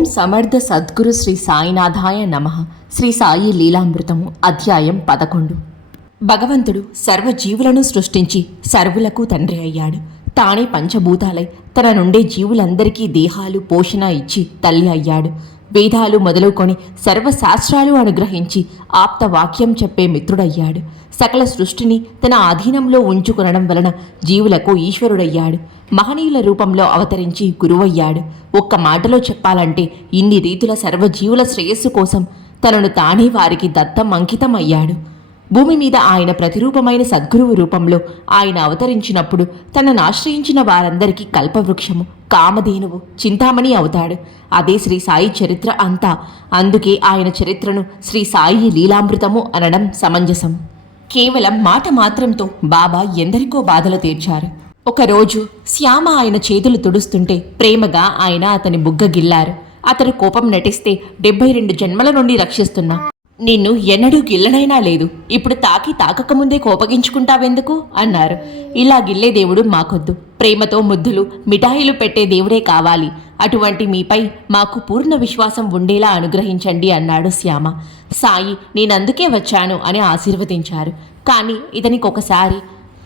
ఓం సమర్థ సద్గురు శ్రీ సాయినాథాయ నమః. శ్రీ సాయి లీలామృతము అధ్యాయం 11. భగవంతుడు సర్వజీవులను సృష్టించి సర్వులకు తండ్రి అయ్యాడు. తానే పంచభూతాలై తన నుండే జీవులందరికీ దేహాలు పోషణ ఇచ్చి తల్లి అయ్యాడు. వేదాలు మొదలుకొని సర్వశాస్త్రాలు అనుగ్రహించి ఆప్త వాక్యం చెప్పే మిత్రుడయ్యాడు. సకల సృష్టిని తన ఆధీనంలో ఉంచుకొనడం వలన జీవులకు ఈశ్వరుడయ్యాడు. మహనీయుల రూపంలో అవతరించి గురువయ్యాడు. ఒక్క మాటలో చెప్పాలంటే ఇన్ని రీతుల సర్వజీవుల శ్రేయస్సు కోసం తనను తానే వారికి దత్తం అంకితం అయ్యాడు. భూమి మీద ఆయన ప్రతిరూపమైన సద్గురువు రూపంలో ఆయన అవతరించినప్పుడు తనను ఆశ్రయించిన వారందరికీ కల్పవృక్షము, కామధేనువు, చింతామణి అవుతాడు. అదే శ్రీ సాయి చరిత్ర అంతా. అందుకే ఆయన చరిత్రను శ్రీ సాయి లీలామృతము అనడం సమంజసం. కేవలం మాట మాత్రంతో బాబా ఎందరికో బాధలు తీర్చారు. ఒకరోజు శ్యామ ఆయన చేతులు తుడుస్తుంటే ప్రేమగా ఆయన అతని బుగ్గ గిల్లారు. అతను కోపం నటిస్తే 72 జన్మల నుండి రక్షిస్తున్నా నిన్ను ఎన్నడూ గిల్లనైనా లేదు, ఇప్పుడు తాకకముందే కోపగించుకుంటావెందుకు అన్నారు. ఇలా గిల్లే దేవుడు మాకొద్దు, ప్రేమతో ముద్దులు మిఠాయిలు పెట్టే దేవుడే కావాలి. అటువంటి మీపై మాకు పూర్ణ విశ్వాసం ఉండేలా అనుగ్రహించండి అన్నాడు శ్యామ. సాయి నేనందుకే వచ్చాను అని ఆశీర్వదించారు. కానీ ఇతనికి ఒకసారి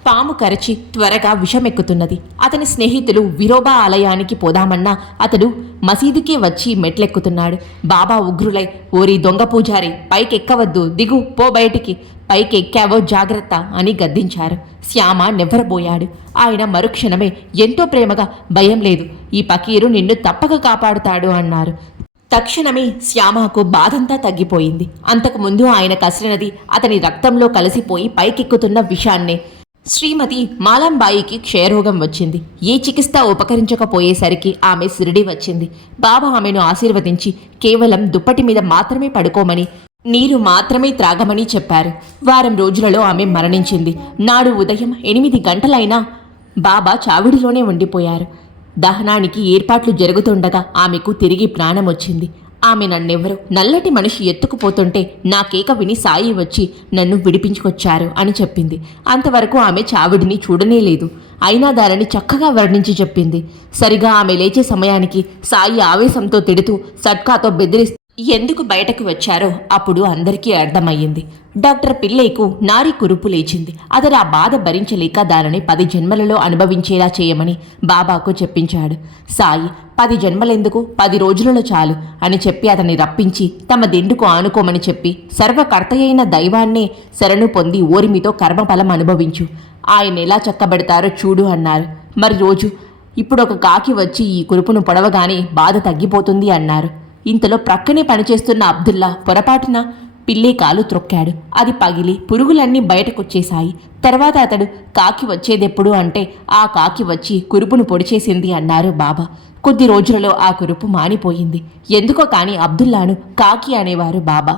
పాము కరచి త్వరగా విషమెక్కుతున్నది. అతని స్నేహితులు విరోబా ఆలయానికి పోదామన్నా అతడు మసీదుకే వచ్చి మెట్లెక్కుతున్నాడు. బాబా ఉగ్రులై, ఓరి దొంగ పూజారి, పైకెక్కవద్దు, దిగు, పో బయటికి, పైకి ఎక్కావో జాగ్రత్త అని గద్దించారు. శ్యామ నెవ్వరబోయాడు. ఆయన మరుక్షణమే ఎంతో ప్రేమగా, భయం లేదు, ఈ పకీరు నిన్ను తప్పక కాపాడుతాడు అన్నారు. తక్షణమే శ్యామకు బాధంతా తగ్గిపోయింది. అంతకుముందు ఆయన కసిరినది అతని రక్తంలో కలిసిపోయి పైకెక్కుతున్న విషాన్నే. శ్రీమతి మాలంబాయికి క్షయరోగం వచ్చింది. ఏ చికిత్స ఉపకరించకపోయేసరికి ఆమె సిరిడి వచ్చింది. బాబా ఆమెను ఆశీర్వదించి కేవలం దుప్పటి మీద మాత్రమే పడుకోమని, నీరు మాత్రమే త్రాగమని చెప్పారు. వారం రోజులలో ఆమె మరణించింది. నాడు ఉదయం 8 గంటలైనా బాబా చావిడిలోనే ఉండిపోయారు. దహనానికి ఏర్పాట్లు జరుగుతుండగా ఆమెకు తిరిగి ప్రాణం వచ్చింది. ఆమె నన్నెవరో నల్లటి మనిషి ఎత్తుకుపోతుంటే నా కేక విని సాయి వచ్చి నన్ను విడిపించుకొచ్చారు అని చెప్పింది. అంతవరకు ఆమె చావిడిని చూడనే లేదు. అయినా దానిని చక్కగా వర్ణించి చెప్పింది. సరిగా ఆమె లేచే సమయానికి సాయి ఆవేశంతో తిడుతూ సట్కాతో బెదిరిస్తూ ఎందుకు బయటకు వచ్చారో అప్పుడు అందరికీ అర్థమయ్యింది. డాక్టర్ పిల్లేకు నారి కురుపు లేచింది. అతను ఆ బాధ భరించలేక దానిని 10 జన్మలలో అనుభవించేలా చేయమని బాబాకు చెప్పించాడు. సాయి 10 జన్మలెందుకు, 10 రోజులలో చాలు అని చెప్పి అతన్ని రప్పించి తమ దిండుకు ఆనుకోమని చెప్పి సర్వకర్తయైన దైవాన్నే శరణు పొంది ఓరిమితో కర్మఫలం అనుభవించు, ఆయన ఎలా చక్కబెడతారో చూడు అన్నారు. మరి రోజు ఇప్పుడు ఒక కాకి వచ్చి ఈ కురుపును పొడవగానే బాధ తగ్గిపోతుంది అన్నారు. ఇంతలో ప్రక్కనే పనిచేస్తున్న అబ్దుల్లా పొరపాటున పిల్లే కాలు త్రొక్కాడు. అది పగిలి పురుగులన్నీ బయటకొచ్చేశాయి. తర్వాత అతడు కాకి వచ్చేదెప్పుడు అంటే ఆ కాకి వచ్చి కురుపును పొడిచేసింది అన్నారు బాబా. కొద్ది రోజులలో ఆ కురుపు మానిపోయింది. ఎందుకో కానీ అబ్దుల్లాను కాకి అనేవారు బాబా.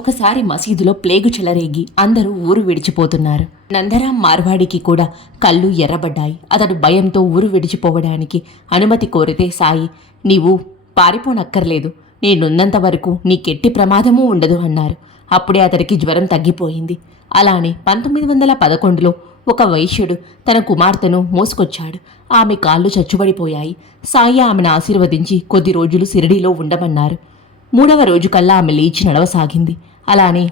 ఒకసారి మసీదులో ప్లేగు చెలరేగి అందరూ ఊరు విడిచిపోతున్నారు. నందరాం మార్వాడికి కూడా కళ్ళు ఎర్రబడ్డాయి. అతడు భయంతో ఊరు విడిచిపోవడానికి అనుమతి కోరితే సాయి, నీవు పారిపోనక్కర్లేదు, నేనున్నంత వరకు నీకెట్టి ప్రమాదమూ ఉండదు అన్నారు. అప్పుడే అతడికి జ్వరం తగ్గిపోయింది. అలానే 1911లో ఒక వైశ్యుడు తన కుమార్తెను మోసుకొచ్చాడు. ఆమె కాళ్ళు చచ్చుబడిపోయాయి. సాయి ఆమెను ఆశీర్వదించి కొద్ది రోజులు సిరిడిలో ఉండమన్నారు. 3వ రోజు కల్లా ఆమె లేచి నడవసాగింది. అలానే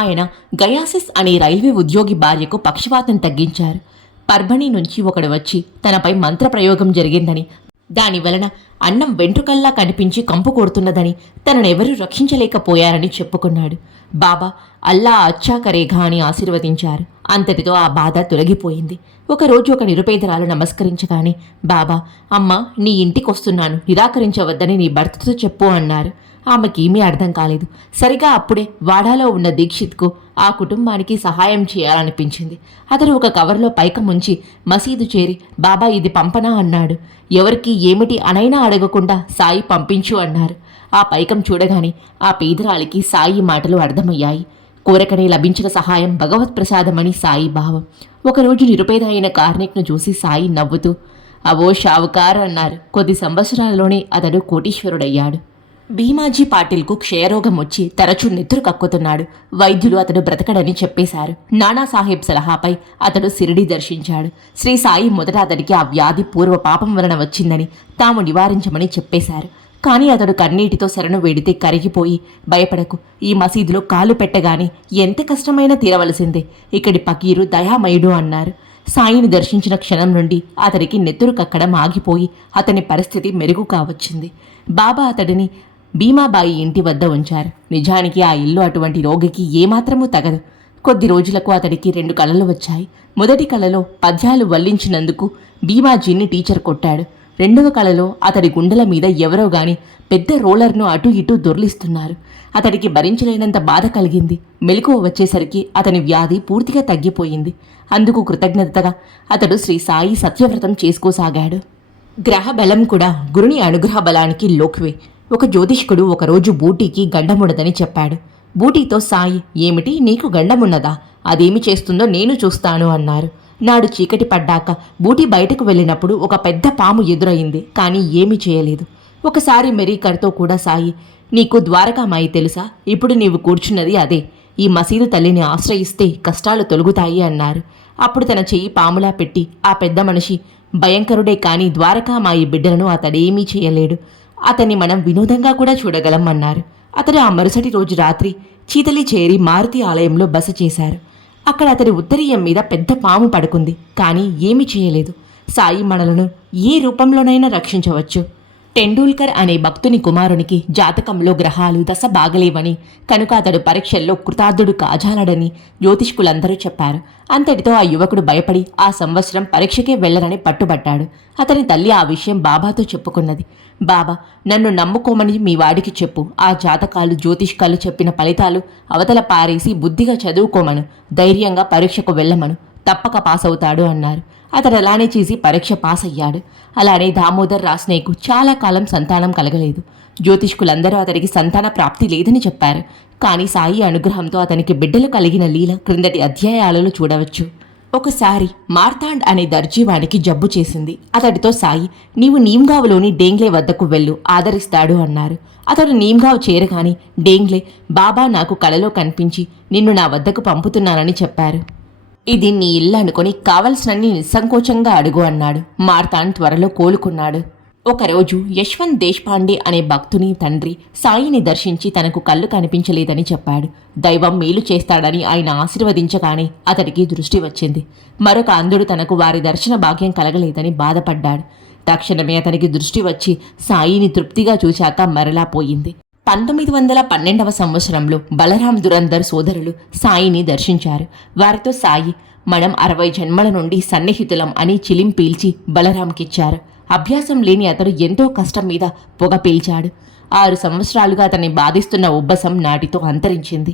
ఆయన గయాసిస్ అనే రైల్వే ఉద్యోగి భార్యకు పక్షవాతం తగ్గించారు. పర్భణి నుంచి ఒకడు వచ్చి తనపై మంత్రప్రయోగం జరిగిందని, దానివలన అన్నం వెంట్రుకల్లా కనిపించి కంపు కొడుతున్నదని, తననెవరూ రక్షించలేకపోయారని చెప్పుకున్నాడు. బాబా అల్లా అచ్చా కరేగా అని ఆశీర్వదించారు. అంతటితో ఆ బాధ తొలగిపోయింది. ఒకరోజు ఒక నిరుపేదరాలు నమస్కరించగానే, బాబా, అమ్మ, నీ ఇంటికొస్తున్నాను, నిరాకరించవద్దని నీ భర్తతో చెప్పు అన్నారు. ఆమెకేమీ అర్థం కాలేదు. సరిగా అప్పుడే వాడాలో ఉన్న దీక్షిత్కు ఆ కుటుంబానికి సహాయం చేయాలనిపించింది. అతను ఒక కవర్లో పైకం ఉంచి మసీదు చేరి, బాబా ఇది పంపనా అన్నాడు. ఎవరికి ఏమిటి అనైనా అడగకుండా సాయి పంపించు అన్నారు. ఆ పైకం చూడగానే ఆ పేదరాలికి సాయి మాటలు అర్థమయ్యాయి. కోరకనే లభించిన సహాయం భగవత్ ప్రసాదమని సాయి భావం. ఒకరోజు నిరుపేద అయిన కార్నిక్ను చూసి సాయి నవ్వుతూ, అవో షావుకార్ అన్నారు. కొద్ది సంవత్సరాలలోనే అతడు కోటీశ్వరుడయ్యాడు. భీమాజీ పాటిల్కు క్షయరోగం వచ్చి తరచూ నెత్తురు కక్కుతున్నాడు. వైద్యులు అతడు బ్రతకడని చెప్పేశారు. నానాసాహెబ్ సలహాపై అతడు సిరిడి దర్శించాడు. శ్రీ సాయి మొదట అతడికి ఆ వ్యాధి పూర్వ పాపం వలన వచ్చిందని తాము నివారించమని చెప్పేశారు. కానీ అతడు కన్నీటితో శరణు వేడితే కరిగిపోయి, భయపడకు, ఈ మసీదులో కాలు పెట్టగానే ఎంత కష్టమైనా తీరవలసిందే, ఇక్కడి పకీరు దయామయుడు అన్నారు. సాయిని దర్శించిన క్షణం నుండి అతడికి నెత్తురు కక్కడం ఆగిపోయి అతని పరిస్థితి మెరుగు కావచ్చింది. బాబా అతడిని భీమాబాయి ఇంటి వద్ద ఉంచారు. నిజానికి ఆ ఇల్లు అటువంటి రోగికి ఏమాత్రమూ తగదు. కొద్ది రోజులకు అతడికి 2 కలలు వచ్చాయి. మొదటి కలలో పద్యాలు వల్లించినందుకు భీమాజీని టీచర్ కొట్టాడు. రెండవ కలలో అతడి గుండెల మీద ఎవరో గాని పెద్ద రోలర్ను అటూ ఇటూ దొర్లిస్తున్నారు. అతడికి భరించలేనంత బాధ కలిగింది. మెలకువ వచ్చేసరికి అతని వ్యాధి పూర్తిగా తగ్గిపోయింది. అందుకు కృతజ్ఞతగా అతడు శ్రీ సాయి సత్యవ్రతం చేసుకోసాగాడు. గ్రహ బలం కూడా గురుని అనుగ్రహ బలానికి లోకువే. ఒక జ్యోతిష్కుడు ఒకరోజు బూటీకి గండమున్నదని చెప్పాడు. బూటీతో సాయి, ఏమిటి, నీకు గండమున్నదా? అదేమి చేస్తుందో నేను చూస్తాను అన్నారు. నాడు చీకటి పడ్డాక బూటీ బయటకు వెళ్ళినప్పుడు ఒక పెద్ద పాము ఎదురయింది. కానీ ఏమీ చేయలేదు. ఒకసారి మెరీకర్తో కూడా సాయి, నీకు ద్వారకామాయి తెలుసా? ఇప్పుడు నీవు కూర్చున్నది అదే. ఈ మసీదు తల్లిని ఆశ్రయిస్తే కష్టాలు తొలగుతాయి అన్నారు. అప్పుడు తన చెయ్యి పాములా పెట్టి ఆ పెద్ద మనిషి భయంకరుడే కానీ ద్వారకామాయి బిడ్డలను అతడేమీ చేయలేడు. అతన్ని మనం వినోదంగా కూడా చూడగలం అన్నారు. అతడు ఆ మరుసటి రోజు రాత్రి చీతలి చేరి మారుతి ఆలయంలో బస చేశారు. అక్కడ అతడి ఉత్తరీయం మీద పెద్ద పాము పడుకుంది. కానీ ఏమీ చేయలేదు. సాయి మనలను ఏ రూపంలోనైనా రక్షించవచ్చు. టెండూల్కర్ అనే భక్తుని కుమారునికి జాతకంలో గ్రహాలు దశ బాగలేవని, కనుక అతడు పరీక్షల్లో కృతార్థుడు కాజాలడని జ్యోతిష్కులందరూ చెప్పారు. అంతటితో ఆ యువకుడు భయపడి ఆ సంవత్సరం పరీక్షకే వెళ్లనని పట్టుబట్టాడు. అతని తల్లి ఆ విషయం బాబాతో చెప్పుకున్నది. బాబా, నన్ను నమ్ముకోమని మీ వాడికి చెప్పు. ఆ జాతకాలు జ్యోతిష్కాలు చెప్పిన ఫలితాలు అవతల పారేసి బుద్ధిగా చదువుకోమను, ధైర్యంగా పరీక్షకు వెళ్ళమను, తప్పక పాస్ అవుతాడు అన్నారు. అతడు అలానే చేసి పరీక్ష పాస్ అయ్యాడు. అలానే దామోదర్ రాస్నేకు చాలా కాలం సంతానం కలగలేదు. జ్యోతిష్కులందరూ అతడికి సంతాన ప్రాప్తి లేదని చెప్పారు. కానీ సాయి అనుగ్రహంతో అతనికి బిడ్డలు కలిగిన లీల క్రిందటి అధ్యాయాలలో చూడవచ్చు. ఒకసారి మార్తాండ్ అనే దర్జీవానికి జబ్బు చేసింది. అతడితో సాయి, నీవు నీమ్గావ్లోని డేంగ్లే వద్దకు వెళ్ళు, ఆదరిస్తాడు అన్నారు. అతడు నీమ్గావ్ చేరగానే డేంగ్లే, బాబా నాకు కలలో కనిపించి నిన్ను నా వద్దకు పంపుతున్నానని చెప్పారు. ఇది నీ ఇల్లు అనుకుని కావలసినన్ని నిస్సంకోచంగా అడుగు అన్నాడు. మార్తాండ్ త్వరలో కోలుకున్నాడు. ఒకరోజు యశ్వంత్ దేశ్పాండే అనే భక్తుని తండ్రి సాయిని దర్శించి తనకు కళ్ళు కనిపించలేదని చెప్పాడు. దైవం మేలు చేస్తాడని ఆయన ఆశీర్వదించగానే అతడికి దృష్టి వచ్చింది. మరొక అంధుడు తనకు వారి దర్శన భాగ్యం కలగలేదని బాధపడ్డాడు. తక్షణమే అతనికి దృష్టి వచ్చి సాయిని తృప్తిగా చూశాక మరలా పోయింది. 1912వ సంవత్సరంలో బలరాం దురందర్ సోదరులు సాయిని దర్శించారు. వారితో సాయి, మనం 60 జన్మల నుండి సన్నిహితులం అని చిలిం పీల్చి బలరాంకిచ్చారు. అభ్యాసం లేని అతడు ఎంతో కష్టం మీద పొగ పీల్చాడు. 6 సంవత్సరాలుగా అతన్ని బాధిస్తున్న ఉబ్బసం నాటితో అంతరించింది.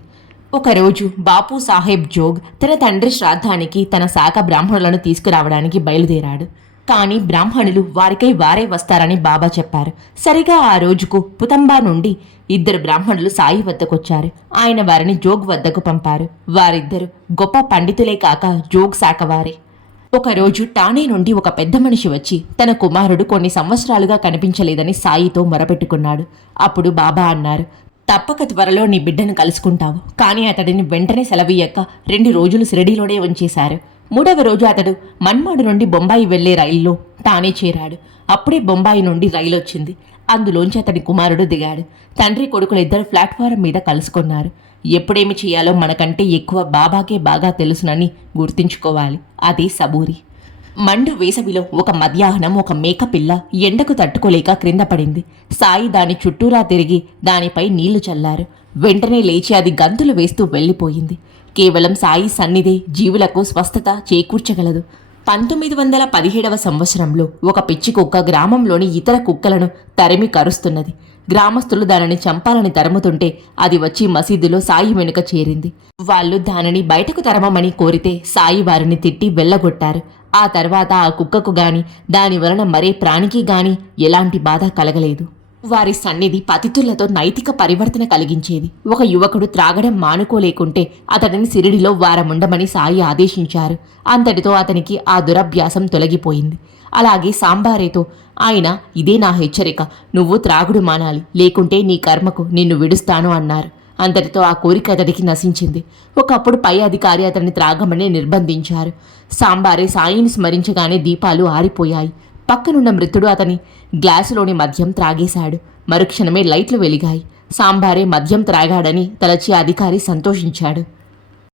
ఒకరోజు బాపు సాహెబ్ జోగ్ తన తండ్రి శ్రాద్ధానికి తన శాఖ బ్రాహ్మణులను తీసుకురావడానికి బయలుదేరాడు. కానీ బ్రాహ్మణులు వారికై వారే వస్తారని బాబా చెప్పారు. సరిగా ఆ రోజుకు పుతంబా నుండి 2 బ్రాహ్మణులు సాయి వద్దకొచ్చారు. ఆయన వారిని జోగ్ వద్దకు పంపారు. వారిద్దరు గొప్ప పండితులే కాక జోగ్ శాఖవారే. ఒకరోజు టానే నుండి ఒక పెద్ద మనిషి వచ్చి తన కుమారుడు కొన్ని సంవత్సరాలుగా కనిపించలేదని సాయితో మొరపెట్టుకున్నాడు. అప్పుడు బాబా అన్నారు, తప్పక త్వరలో నీ బిడ్డను కలుసుకుంటావు. కానీ అతడిని వెంటనే సెలవీయక 2 రోజులు షిరిడీలోనే ఉంచేశారు. 3వ రోజు అతడు మన్మాడు నుండి బొంబాయి వెళ్లే రైల్లో తానే చేరాడు. అప్పుడే బొంబాయి నుండి రైలు వచ్చింది. అందులోంచి అతని కుమారుడు దిగాడు. తండ్రి కొడుకులిద్దరు ప్లాట్ఫారం మీద కలుసుకున్నారు. ఎప్పుడేమి చేయాలో మనకంటే ఎక్కువ బాబాకే బాగా తెలుసునని గుర్తుంచుకోవాలి. అది సబూరి. మండు వేసవిలో ఒక మధ్యాహ్నం ఒక మేకపిల్ల ఎండకు తట్టుకోలేక క్రింద పడింది. సాయి దాని చుట్టూరా తిరిగి దానిపై నీళ్లు చల్లారు. వెంటనే లేచి అది గంతులు వేస్తూ వెళ్ళిపోయింది. కేవలం సాయి సన్నిధే జీవులకు స్వస్థత చేకూర్చగలదు. 1917వ సంవత్సరంలో ఒక పిచ్చి కుక్క గ్రామంలోని ఇతర కుక్కలను తరిమి కరుస్తున్నది. గ్రామస్తులు దానిని చంపాలని తరుముతుంటే అది వచ్చి మసీదులో సాయి వెనుక చేరింది. వాళ్ళు దానిని బయటకు తరమమని కోరితే సాయి వారిని తిట్టి వెళ్ళగొట్టారు. ఆ తర్వాత ఆ కుక్కకు గాని దాని వలన మరే ప్రాణికి గాని ఎలాంటి బాధ కలగలేదు. వారి సన్నిధి పతితులతో నైతిక పరివర్తన కలిగించేది. ఒక యువకుడు త్రాగడం మానుకోలేకుంటే అతడిని సిరిడిలో వారముండమని సాయి ఆదేశించారు. అంతటితో అతనికి ఆ దురభ్యాసం తొలగిపోయింది. అలాగే సాంబారేతో ఆయన, ఇదే నా హెచ్చరిక, నువ్వు త్రాగుడు మానాలి, లేకుంటే నీ కర్మకు నిన్ను విడుస్తాను అన్నారు. అంతటితో ఆ కోరిక అతడికి నశించింది. ఒకప్పుడు పై అధికారి అతన్ని త్రాగమని నిర్బంధించారు. సాంబారే సాయిని స్మరించగానే దీపాలు ఆరిపోయాయి. పక్కనున్న మృతుడు అతని గ్లాసులోని మద్యం త్రాగేశాడు. మరుక్షణమే లైట్లు వెలిగాయి. సాంబారే మద్యం త్రాగాడని తలచి అధికారి సంతోషించాడు.